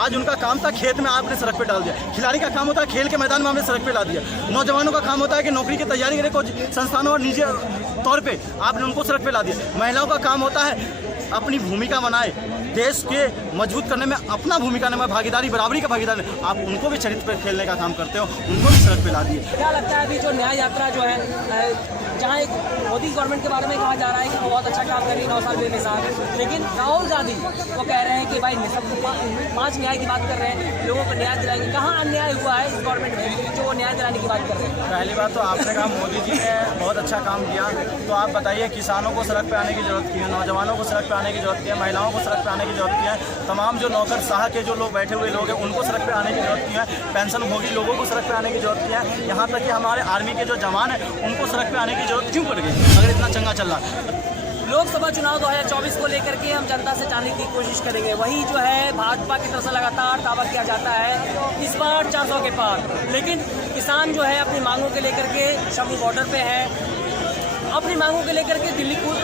आज उनका काम था खेत में आपने सड़क पे डाल दिया। खिलाड़ी का काम होता है खेल के मैदान में आपने सड़क पे ला दिया। नौजवानों का काम होता है कि नौकरी की तैयारी करें कुछ संस्थानों और निजी तौर पे आपने उनको सड़क पे ला दिया। महिलाओं का काम होता है अपनी भूमिका बनाए, देश के मजबूत करने में अपना भूमिका में भागीदारी, बराबरी का भागीदारी, आप उनको भी चरित्र पर खेलने का काम करते हो, उनको भी सड़क पे ला दिए। क्या लगता है अभी जो न्याय यात्रा जो है, जहाँ एक मोदी गवर्नमेंट के बारे में कहा जा रहा है कि वो बहुत अच्छा काम कर रही है 9 साल बेमिसाल, लेकिन राहुल गांधी वो कह रहे हैं कि भाई सब 5 न्याय की बात कर रहे हैं, लोगों को न्याय दिलाएंगे। कहाँ अन्याय हुआ है इस गवर्नमेंट में जो वो न्याय दिलाने की बात कर रहे हैं? पहली बात तो आपने कहा मोदी जी ने बहुत अच्छा काम किया, तो आप बताइए किसानों को सड़क पे आने की जरूरत की है, नौजवानों को सड़क पे आने की जरूरत की है, महिलाओं को सड़क पे आने की जरूरत की है, तमाम जो नौकरशाह के जो लोग बैठे हुए लोग हैं उनको सड़क पे आने की जरूरत की है, पेंशन भोगी लोगों को सड़क पे आने की जरूरत की है, यहाँ तक कि हमारे आर्मी के जो जवान हैं उनको सड़क पे आने की जरूरत क्यों पड़ गई अगर इतना चंगा चल रहा है? लोकसभा चुनाव 2024 को लेकर के हम जनता से जानने की कोशिश करेंगे। वही जो है भाजपा की तरफ से लगातार दावा किया जाता है इस बार 400 के पार, लेकिन किसान जो है अपनी मांगों के लेकर के शम्मी बॉर्डर पे है, अपनी मांगों के लेकर के दिल्ली को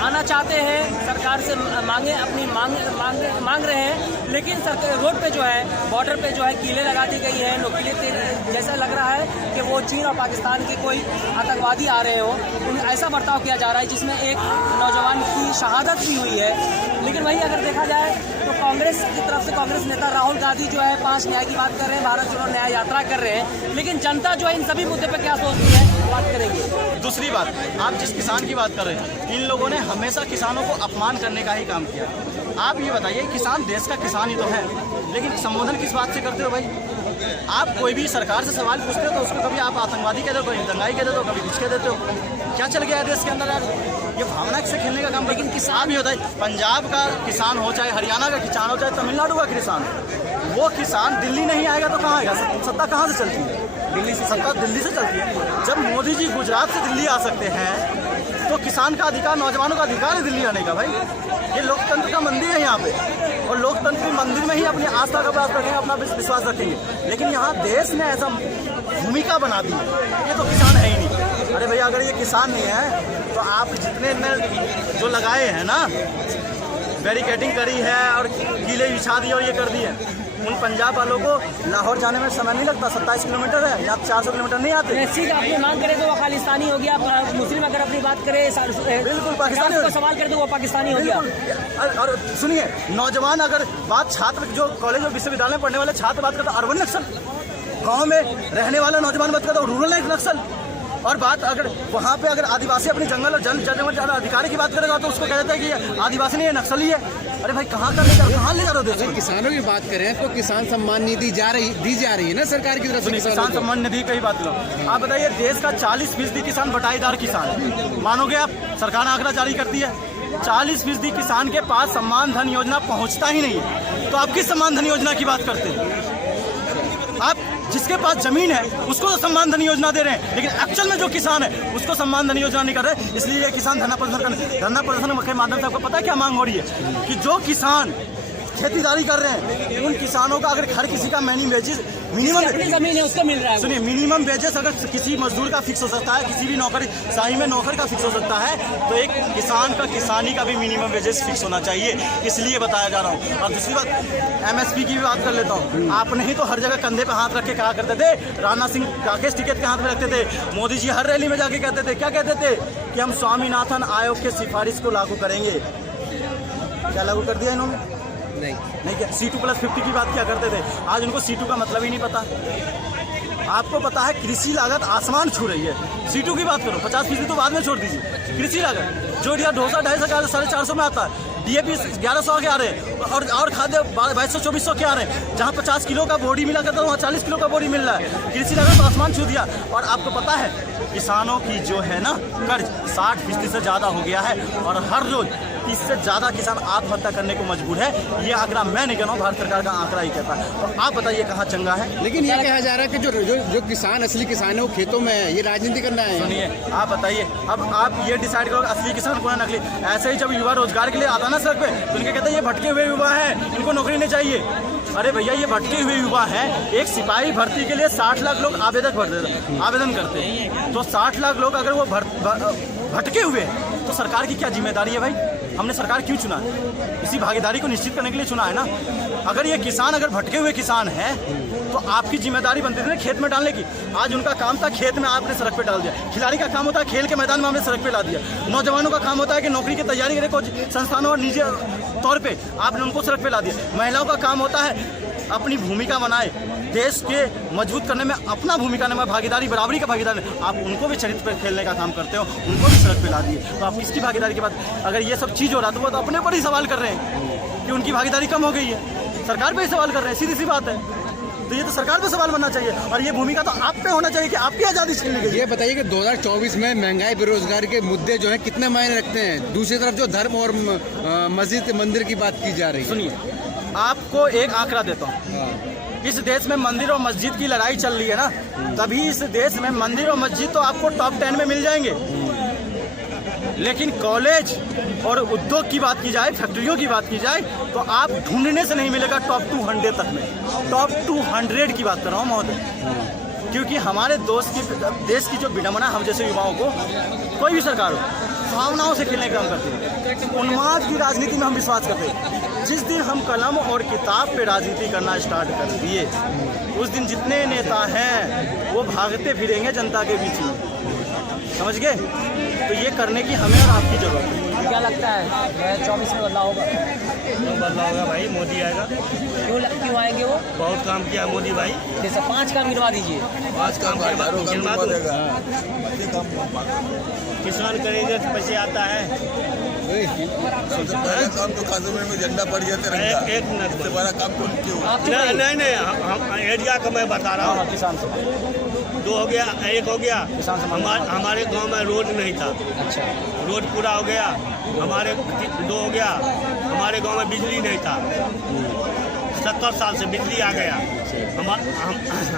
आना चाहते हैं, सरकार से मांगे अपनी मांग रहे हैं, लेकिन सरकार रोड पे जो है बॉर्डर पे जो है कीलें लगा दी गई हैं, नुकीले जैसा लग रहा है कि वो चीन और पाकिस्तान के कोई आतंकवादी आ रहे हो, ऐसा बर्ताव किया जा रहा है जिसमें एक नौजवान की शहादत भी हुई है। लेकिन वही अगर देखा जाए तो कांग्रेस की तरफ से कांग्रेस नेता राहुल गांधी जो है 5 न्याय की बात कर रहे हैं, भारत जोड़ो न्याय यात्रा कर रहे हैं, लेकिन जनता जो है इन सभी मुद्दे पर क्या सोचती है बात करेंगे। दूसरी बात, आप जिस किसान की बात कर रहे हैं, इन लोगों ने हमेशा किसानों को अपमान करने का ही काम किया। आप ये बताइए, किसान देश का किसान ही तो है, लेकिन संबोधन किस बात से करते हो भाई? आप कोई भी सरकार से सवाल पूछते हो तो उसको कभी आप आतंकवादी कह दो, कभी दंगाई कह दो, कभी कुछ कह देते हो। क्या चल गया है देश के अंदर यार? ये भावना से खेलने का काम। लेकिन किसान भी होता है, पंजाब का किसान हो, चाहे हरियाणा का किसान हो, चाहे तमिलनाडु का किसान, वो किसान दिल्ली नहीं आएगा तो कहाँ आएगा? सत्ता कहाँ से चलती है? दिल्ली से। सत्ता दिल्ली से चलती है। जब मोदी जी गुजरात से दिल्ली आ सकते हैं तो किसान का अधिकार, नौजवानों का अधिकार है दिल्ली आने का भाई। ये लोकतंत्र का मंदिर है यहाँ पे, और लोकतंत्र के मंदिर में ही अपनी आस्था का प्रयास रखेंगे, अपना विश्वास रखेंगे। लेकिन यहाँ देश ने ऐसा भूमिका बना दी, ये तो किसान है ही नहीं। अरे भैया, अगर ये किसान नहीं है तो आप जितने ने जो लगाए हैं ना, बैरिकेडिंग करी है और कीले बिछा दिए और ये कर दिए, उन पंजाब वालों को लाहौर जाने में समय नहीं लगता। 27 किलोमीटर है, यहाँ 400 किलोमीटर नहीं आते। सीट आपने मांग करे तो वो खालिस्तानी हो गया, मुस्लिम अगर अपनी बात करे बिल्कुल पाकिस्तानी को सवाल करे तो वो पाकिस्तानी हो गया। और सुनिए, नौजवान अगर बात छात्र जो कॉलेज और विश्वविद्यालय में पढ़ने वाले छात्र बात करते अर्बन नक्सल, गाँव में रहने वाला नौजवान बात करता रूरल नक्सल, और बात अगर वहाँ पे अगर आदिवासी अपनी जंगल और जन अधिकारी की बात करेगा तो उसको कह देते हैं कि आदिवासी नहीं है, नक्सली है। अरे भाई, कहाँ ले जा रहे हो? किसानों की बात करें तो किसान सम्मान निधि दी जा रही है ना सरकार की तरफ से। किसान सम्मान निधि की बात करो, आप बताइए, देश का 40% किसान बटाईदार किसान है, मानोगे आप? सरकार आंकड़ा जारी करती है 40% किसान के पास सम्मान धन योजना पहुंचता ही नहीं है, तो आप किस सम्मान धन योजना की बात करते हैं? आप जिसके पास जमीन है उसको तो सम्मान धन योजना दे रहे हैं, लेकिन एक्चुअल में जो किसान है उसको सम्मान धन योजना नहीं कर रहे। इसलिए ये किसान धरना प्रदर्शन के माध्यम से आपको पता है क्या मांग हो रही है? कि जो किसान खेतीदारी कर रहे हैं उन किसानों का अगर हर किसी का मिनिमम जमीन है उसको मिल रहा है, सुनिए, मिनिमम वेजेस अगर किसी मजदूर का फिक्स हो सकता है, किसी भी नौकरशाही में नौकर का फिक्स हो सकता है, तो एक किसान का किसानी का भी मिनिमम वेजेस फिक्स होना चाहिए, इसलिए बताया जा रहा हूँ। और दूसरी बात, MSP की भी बात कर लेता हूँ। आपने ही तो हर जगह कंधे पे हाथ रख के कहा करते थे, राणा सिंह राकेश टिकैत के हाथ में रखते थे, मोदी जी हर रैली में जाके कहते थे, क्या कहते थे? कि हम स्वामीनाथन आयोग के सिफारिश को लागू करेंगे। क्या लागू कर दिया इन्होंने? नहीं क्या? C2+50 की बात क्या करते थे, आज उनको C2 का मतलब ही नहीं पता। आपको पता है कृषि लागत आसमान छू रही है। C2 की बात करो, 50% तो बाद में छोड़ दीजिए। कृषि लागत जो डिया ढोसा 250 450 में आता है, DAP 1100 के आ रहे हैं, और खाद्य 2200-2400 के आ रहे हैं। जहाँ 50 किलो का बोरी मिला करता है वहाँ 40 किलो का बोरी मिल रहा है। कृषि लागत तो आसमान छू दिया। और आपको पता है किसानों की जो है ना कर्ज 60% से ज़्यादा हो गया है, और हर रोज 30 से ज़्यादा किसान आत्महत्या करने को मजबूर है। ये आंकड़ा मैं नहीं कह रहा हूँ, भारत सरकार का आंकड़ा ही कहता है। तो आप बताइए कहाँ चंगा है? लेकिन ये कहा जा रहा है कि जो किसान, असली किसान है वो खेतों में है, ये राजनीति करना है। सुनिए, आप बताइए, अब आप ये डिसाइड करो असली किसान कौन है नकली। ऐसे ही जब युवा रोजगार के लिए आता ना सड़क पे, तो उनके कहते हैं ये भटके हुए युवा हैं, इनको नौकरी नहीं चाहिए। अरे भैया, ये भटके हुए युवा हैं। एक सिपाही भर्ती के लिए 60 लाख लोग आवेदन करते हैं, तो 60 लाख लोग अगर वो भटके हुए हैं तो सरकार की क्या जिम्मेदारी है भाई? हमने सरकार क्यों चुना है? इसी भागीदारी को निश्चित करने के लिए चुना है ना। अगर ये किसान अगर भटके हुए किसान हैं तो आपकी जिम्मेदारी बनती थी ना खेत में डालने की। आज उनका काम था खेत में, आपने सड़क पे डाल दिया। खिलाड़ी का काम होता है खेल के मैदान में, हमने सड़क पे ला दिया। नौजवानों का काम होता है कि नौकरी की तैयारी करें कुछ संस्थानों और निजी तौर पे, आपने उनको सड़क पे ला दिया। महिलाओं का काम होता है अपनी भूमिका बनाए, देश के मजबूत करने में अपना भूमिका निभाए, भागीदारी बराबरी का भागीदारी। आप उनको भी चरित्र पर खेलने का काम करते हो, उनको भी सड़क पे ला दिए। तो आप किसकी भागीदारी के बाद अगर ये सब चीज़ हो रहा तो वो तो अपने पर ही सवाल कर रहे हैं कि उनकी भागीदारी कम हो गई है। सरकार पे ही सवाल कर रहे हैं, सीधी सी बात है। तो ये तो सरकार पे सवाल बनना चाहिए और ये भूमिका तो आप पे होना चाहिए कि आपकी आज़ादी छीन ली गई। ये बताइए कि 2024 में महंगाई बेरोजगारी के मुद्दे जो है कितने मायने रखते हैं? दूसरी तरफ जो धर्म और मस्जिद मंदिर की बात की जा रही है। सुनिए, आपको एक आंकड़ा देता हूँ। इस देश में मंदिर और मस्जिद की लड़ाई चल रही है ना, तभी इस देश में मंदिर और मस्जिद तो आपको टॉप 10 में मिल जाएंगे। लेकिन कॉलेज और उद्योग की बात की जाए, फैक्ट्रियों की बात की जाए, तो आप ढूंढने से नहीं मिलेगा टॉप 200 तक में। टॉप 200 की बात कर रहा हूँ महोदय, क्योंकि हमारे देश की जो विडंबना, हम जैसे युवाओं को कोई भी सरकार हो भावनाओं से खेलने का काम करती है। उन्माद की राजनीति में हम विश्वास करते हैं। जिस दिन हम कलम और किताब पे राजनीति करना स्टार्ट कर दिए, उस दिन जितने नेता हैं वो भागते फिरेंगे जनता के बीच में, समझ गए? तो ये करने की हमें और आपकी जरूरत है। क्या लगता है 2024 में बदलाव होगा? बदलाव होगा भाई, मोदी आएगा। क्यों आएंगे वो? बहुत काम किया मोदी भाई। जैसे 5 काम गिनवा दीजिए। 5 काम गिनवा दो। किसान करेंगे तो पैसे आता है। काम तो काजूमेर में झंडा पड़ जाते रहेगा। एक मिनट, इससे बड़ा काम कौन क्यों? नहीं, हम एरिया का मैं बता रहा हूँ। किसान से 2 हो गया, 1 हो गया। किसान हमारे गांव में रोड नहीं था। अच्छा, रोड पूरा हो गया। हमारे 2 हो गया। हमारे गांव में बिजली नहीं था। 70 साल से बिजली आ गया।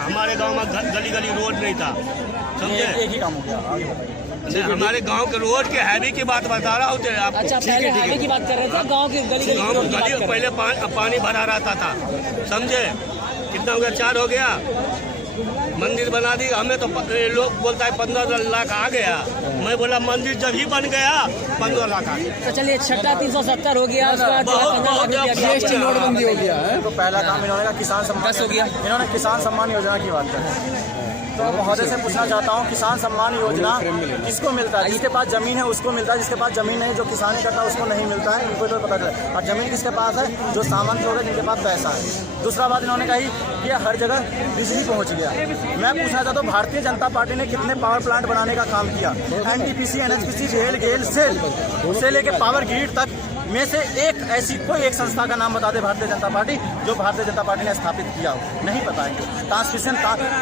हमारे गांव में गली गली रोड नहीं था, समझे? एक ही काम हो गया। हमारे गांव के रोड के हैवी की बात बता रहा हूँ आप। अच्छा, पहले हाईवे की बात कर रहे थे, गांव की गली गली रोड की बात कर रहे पहले पानी भरा रहता था, समझे? कितना हो गया? 4 हो गया। मंदिर बना दी। हमें तो लोग बोलता है 15 लाख आ गया। मैं बोला मंदिर जब ही बन गया 15 लाख आ गया। तो चलिए, छठा 370 हो गया, उसके बाद 15 लाख रुपया जीएसटी नोटबंदी हो गया है। तो पहला काम इन्होंने कहा किसान सम्मान 10 हो गया। इन्होंने किसान सम्मान योजना की बात कर। तो महोदय से पूछना चाहता हूँ, किसान सम्मान योजना किसको मिलता है? जिसके पास जमीन है उसको मिलता है, जिसके पास जमीन नहीं, जो किसानी करता है उसको नहीं मिलता है। इनको तो पता चला। और जमीन किसके पास है? जो सामंत लोग हैं, जिनके पास पैसा है। दूसरा बात इन्होंने कही कि हर जगह बिजली पहुँच गया। मैं पूछना चाहता हूँ, भारतीय जनता पार्टी ने कितने पावर प्लांट बनाने का काम किया? NTPC, NHPC, रेल, गेल, सेल से लेके पावर ग्रिड तक में से कोई एक संस्था का नाम बता दे भारतीय जनता पार्टी, जो भारतीय जनता पार्टी ने स्थापित किया हो। नहीं बताएंगे। ट्रांसमिशन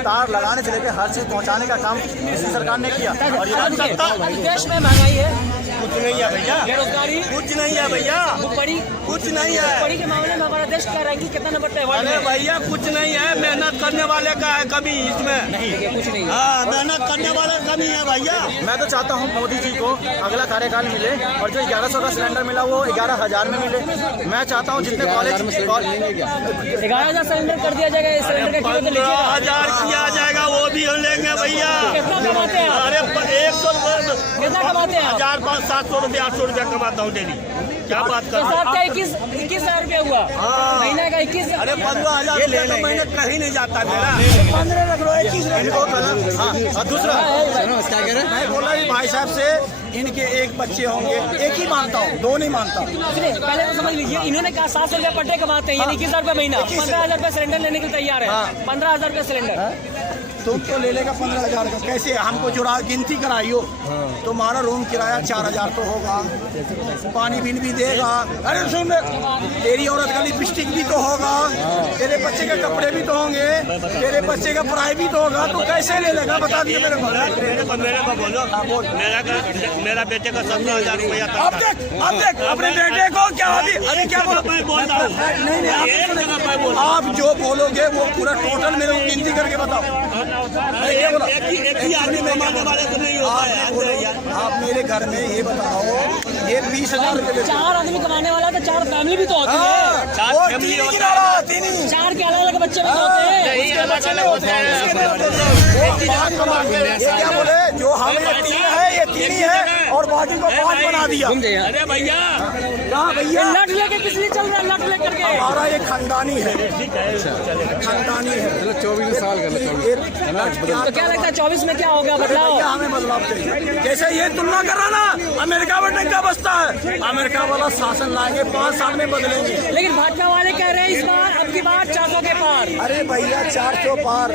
तार लगाने से लेकर हर चीज पहुंचाने का काम इसी सरकार ने किया। और ये देश में महंगाई है, कुछ नहीं है भैया, बेरोजगारी कुछ नहीं है भैया, भुखमरी, कुछ नहीं है। भुखमरी के मामले में हमारा देश क्या रैंकिंग कितना नंबर पे है? अरे भैया कुछ नहीं है। मेहनत करने वाले का है कमी इसमें। नहीं, कुछ नहीं है। हाँ, मेहनत करने वाले कमी है भैया। मैं तो चाहता हूं मोदी जी को अगला कार्यकाल मिले और जो 1100 का सिलेंडर मिला वो 11,000 में मिले। मैं चाहता हूं जितने कॉलेज 11,000 सिलेंडर कर दिया जाएगा। इस सिलेंडर का कीमत तो लीजिएगा। 15,000 किया जाएगा, वो भी हम लेंगे भैया। कितना कमाते हैं आप? अरे 100 कितना कमाते हैं आप? 400-500 रुपया 800 रुपया कमाता हूँ डेली। क्या बात कर रहे का 21,000 रुपया हुआ। महीना का 21। अरे 15,000 रुपया तो महीने कहीं नहीं जाता मेरा। 15 रख लो, 21 और दूसरा क्या कह रहे हैं? मैं बोला भाई साहब से, इनके एक बच्चे होंगे, एक ही मानता हूँ, 2 नहीं मानता। सुनिए, पहले तो समझ लीजिए, इन्होंने कहा 700 रुपया पर डे कमाते हैं, यानी 21,000 रुपया महीना। 15,000 रुपया सिलेंडर लेने के लिए तैयार है। 15,000 रुपया सिलेंडर तुम तो ले लेगा 15,000 का। कैसे हमको जुड़ा गिनती कराइयो? तुम्हारा रूम किराया 4,000 तो होगा, पानी बिल भी देगा। अरे सुन, तेरी औरत का लिपस्टिक भी तो होगा, तेरे बच्चे के कपड़े भी तो होंगे, तेरे बच्चे का पढ़ाई भी तो होगा। तो कैसे ले लेगा? बता दिए मेरे को। मेरे को बोलो, मेरा बेटे का 17,000 रुपया अब देख अपने बेटे को क्या अभी क्या बोलो? मैं बोल रहा हूँ। नहीं, आप जो बोलोगे वो पूरा टोटल मेरे को गिनती करके बताओ। एक ही आदमी कमाने वाले को नहीं होता है। आप मेरे घर में ये बताओ, ये 20,000 रुपये 4 आदमी कमाने वाला तो 4 फैमिली भी तो होती है। 4 फैमिली होता है। 4 के अलग अलग बच्चे भी तो होते हैं। क्या बोले? जो हमें 3 है, ये 3 ही है और बाकी को 5 बना दिया। अरे भैया कहाँ भैया लट लेके किस लिए चल रहा है? लट लेकर के हमारा ये खानदानी है, खानदानी है। चलो 24 साल का तो क्या लगता है 24 में क्या होगा बदलाव? भैया हमें बदलाव चाहिए। जैसे ये तुलना कर रहा ना, अमेरिका में डंका बसता है, अमेरिका वाला शासन लाएंगे 5 साल में बदलेंगे। लेकिन भाजपा वाले कह रहे हैं इस बार अब की बार 400 के पार। अरे भैया 400 पार,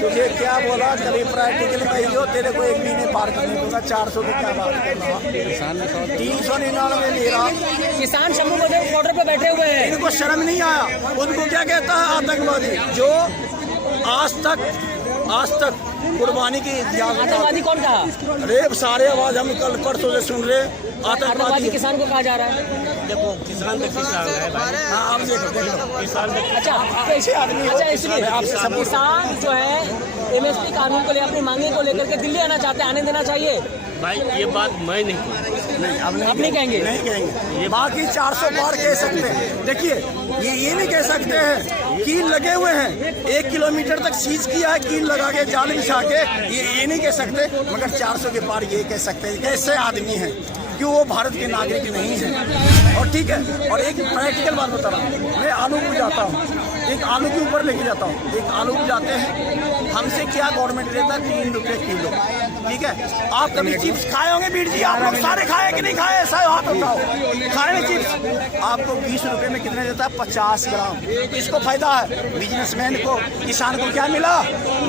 तुझे क्या बोला कभी प्रैक्टिकल कही हो, तेरे को एक महीने पार करने दूंगा, 400 की क्या बात कर रहा? 399 ले रहा। किसान शंभू बॉर्डर पे बैठे हुए हैं। इनको शर्म नहीं आया, उनको क्या कहता है आतंकवादी, जो आज तक कुर्बानी की आतंकवादी कौन कहा? अरे सारे आवाज हम कल परसों से सुन रहे, आतंकवादी किसान को कहा जा रहा है। देखो किसान तो किसान है भाई। हाँ आप देखो किसान अच्छा ऐसे आदमी हो, अच्छा इसलिए आपसे सब किसान जो है MSP कानून को ले अपनी मांगे को लेकर के दिल्ली आना चाहते हैं, आने देना चाहिए। भाई ये बात मैं नहीं कहूँगा। नहीं अब आप नहीं कहेंगे? नहीं कहेंगे। बाकी 400 पार कह सकते हैं। देखिए ये नहीं कह सकते हैं, कील लगे हुए हैं, 1 किलोमीटर तक सीज किया है, कील लगा के जाल बिछा के, ये नहीं कह सकते, मगर 400 के पार ये कह सकते हैं। कैसे आदमी हैं कि वो भारत के नागरिक नहीं है। और ठीक है, और एक प्रैक्टिकल बात बता रहा हूँ, मैं आलू को जाता हूँ, एक आलू के ऊपर लेके जाता हूँ, एक आलू को जाते हैं, हमसे क्या गवर्नमेंट लेता है 3 रुपये किलो, ठीक है। आप कभी चिप्स खाए होंगे बीर जी, आप लोग सारे खाए कि नहीं खाए? ऐसा हाथ उठाओ, खाए ना चिप्स? आपको 20 रुपये में कितने देता है? 50 ग्राम। किसको फायदा है? बिजनेसमैन को। किसान को क्या मिला?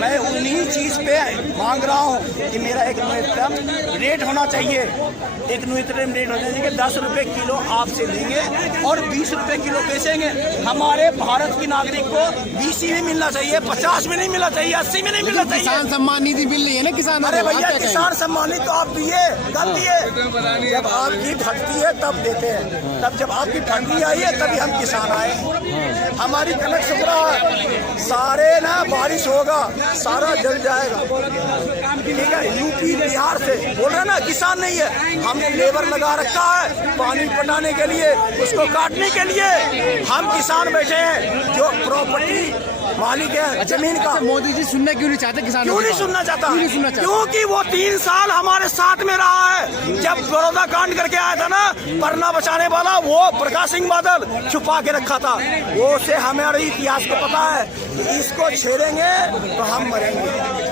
मैं उन्हीं चीज़ पे मांग रहा हूँ कि मेरा एक न्यूनतम रेट होना चाहिए, एक न्यूनतम रेट होना चाहिए कि 10 रुपये किलो आपसे लेंगे और 20 रुपये किलो बेचेंगे। हमारे भारत की नागरिक को 20 में मिलना चाहिए, 50 में नहीं मिलना चाहिए, 80 में नहीं मिलना चाहिए। किसान सम्मान निधि मिल रही है ना किसानों अरे को, आप भैया क्या किसान सम्मानित तो आप दिए, कब दिए? जब आपकी फटती है तब देते हैं, तब जब आपकी फटती आई है तभी हम किसान आए। हमारी कनक सुख रहा है, सारे ना बारिश होगा, सारा जल जाएगा, ठीक है। यूपी बिहार से बोल रहे ना किसान नहीं है, हमने लेबर लगा रखा है पानी पटाने के लिए, उसको काटने के लिए। हम किसान बैठे हैं जो प्रॉपर्टी मालिक है जमीन का। मोदी जी सुनना क्यों नहीं चाहते किसानों क्यों की नहीं बात? सुनना चाहता? क्यों नहीं सुनना चाहता? क्योंकि वो 3 साल हमारे साथ में रहा है। जब बड़ौदा कांड करके आया था ना, परना बचाने वाला, वो प्रकाश सिंह बादल छुपा के रखा था। वो से हमारे इतिहास को पता है कि इसको छेड़ेंगे तो हम मरेंगे।